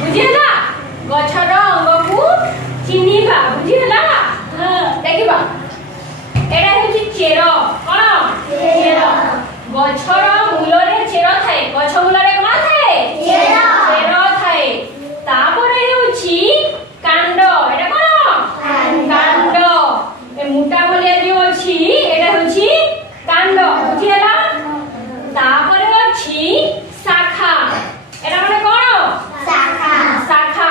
बुझिला गछर अंग को चिन्हिबा बुझिला देखिबा एटा होची चेर कोन चेर गछर मूल रे चेर थाए गछ मूल रे कोन थाए चेर थाए तापरे होची कांड एटा कोन कांड ए मुटा बोले जे होची एटा होची कांड बुझिला तापरे होची शाखा एटा माने कोन शाखा शाखा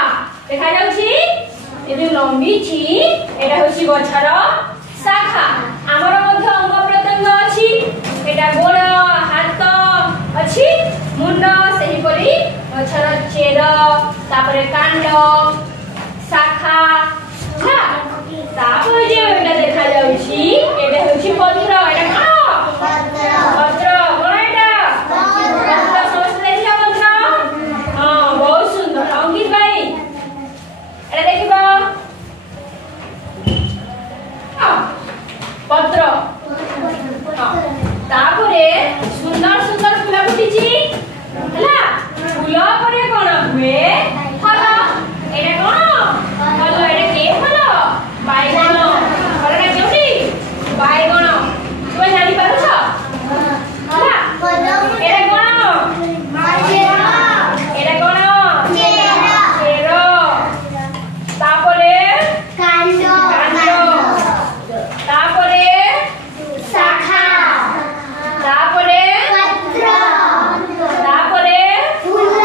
देखा जाउची एदि लंबी छी एटा होची गछर शाखा हमर मध्य अंग प्रत्यंग अछि एटा गोड़ हाथ अछि मुंड सही परी गछर चेर तापरे कांड शाखा ना तापरे जे एटा देखा जाउची एटा होची पत्र एटा कोन पत्र कोन एटा पत्र समस्त देखिला पत्र हां बहुत सुंदर अंकित भाई एटा देखिबा पत्र तापरे सुंदर सुंदर फूल फुटिची हला फूल परे कोन हुए फल एटा कोन फल एटा के फल बायगण फलटा केउटी बायगण तुम जानि पारुछ हला एटा कोन चेर एटा कोन चेर तापरे कांड तापरे शाखा तापरे पत्र तापरे फूल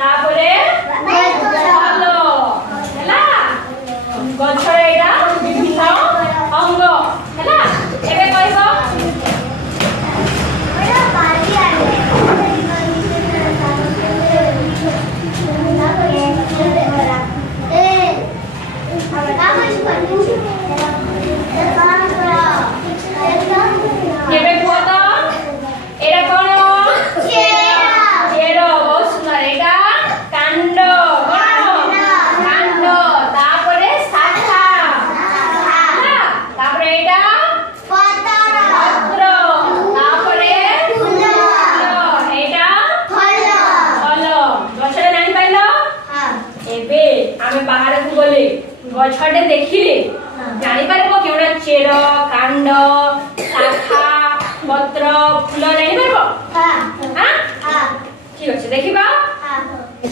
तापरे फल हला गछर एटा विभिन्न अंग हला एबे कहबो एटा बारी आले केबे कोता एटा कोन चेर बहुत सुंदर एटा कांड कोन कांड तापरे शाखा ना तापरे एटा पत्र तापरे फूल एटा फल फल गछरे नानी पाइलो हां एबे आमे बाहर को गले गछटे देखिले जानि पारबो केउडा चेर कांड शाखा पत्र फूल जानि पारबो हां हां ठीक अछि देखिबा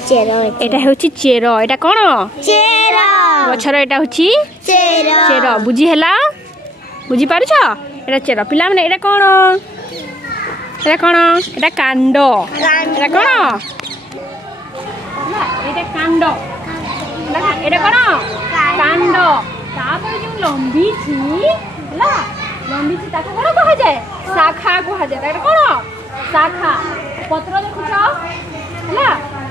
चेर एटा होची चेर एटा कोन चेर गछर एटा होची चेर चेर बुझी हैला बुझी पारुछ एटा चेर पिला माने एटा कोन एटा कांड एटा कोन एटा कांड एटा कोन कांड तापर जो लंबी छी हला लंबी छी ताका कोन कहा जाय शाखा कहा जाय एटा कोन शाखा पत्र देखुछ हला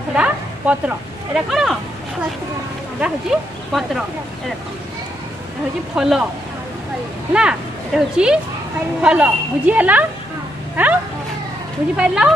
एटा पत्र एटा कोन एटा होची पत्र एटा होची फल हला एटा होची फल बुझी हैला हां बुझी पाइलो